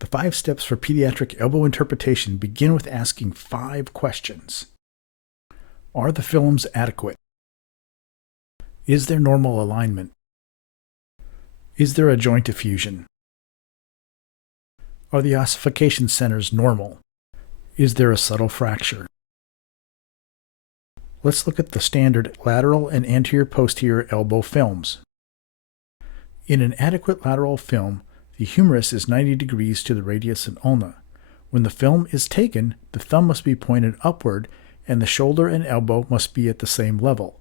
The 5 steps for pediatric elbow interpretation begin with asking 5 questions. Are the films adequate? Is there normal alignment? Is there a joint effusion? Are the ossification centers normal? Is there a subtle fracture? Let's look at the standard lateral and anterior-posterior elbow films. In an adequate lateral film, the humerus is 90 degrees to the radius and ulna. When the film is taken, the thumb must be pointed upward and the shoulder and elbow must be at the same level.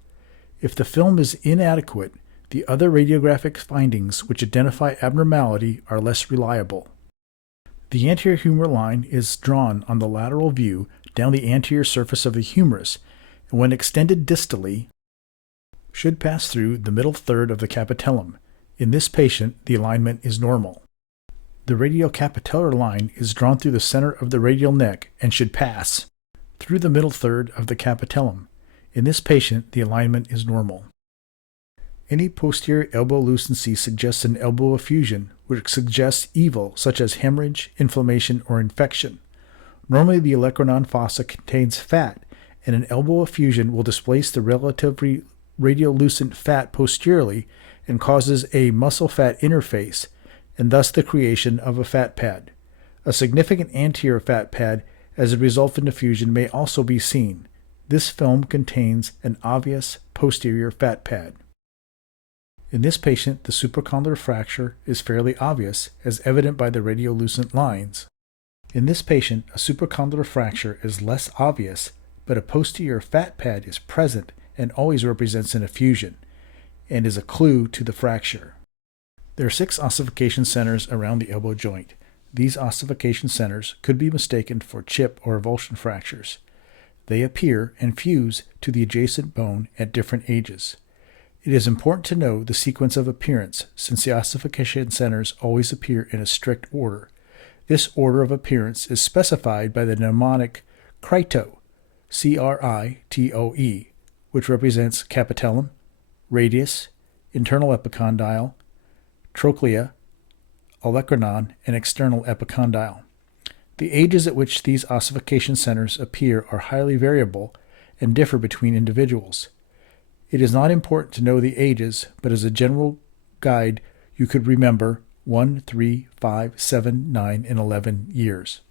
If the film is inadequate, the other radiographic findings which identify abnormality are less reliable. The anterior humeral line is drawn on the lateral view down the anterior surface of the humerus, and when extended distally, should pass through the middle third of the capitellum. In this patient, the alignment is normal. The radiocapitellar line is drawn through the center of the radial neck and should pass through the middle third of the capitellum. In this patient, the alignment is normal. Any posterior elbow lucency suggests an elbow effusion, which suggests evil such as hemorrhage, inflammation, or infection. Normally, the olecranon fossa contains fat, and an elbow effusion will displace the relatively radiolucent fat posteriorly and causes a muscle-fat interface, and thus the creation of a fat pad. A significant anterior fat pad as a resultant effusion may also be seen. This film contains an obvious posterior fat pad. In this patient, the supracondylar fracture is fairly obvious, as evident by the radiolucent lines. In this patient, a supracondylar fracture is less obvious, but a posterior fat pad is present and always represents an effusion, and is a clue to the fracture. There are 6 ossification centers around the elbow joint. These ossification centers could be mistaken for chip or avulsion fractures. They appear and fuse to the adjacent bone at different ages. It is important to know the sequence of appearance, since the ossification centers always appear in a strict order. This order of appearance is specified by the mnemonic CRITOE, C-R-I-T-O-E, which represents capitellum, radius, internal epicondyle, trochlea, olecranon, and external epicondyle. The ages at which these ossification centers appear are highly variable and differ between individuals. It is not important to know the ages, but as a general guide, you could remember 1, 3, 5, 7, 9, and 11 years.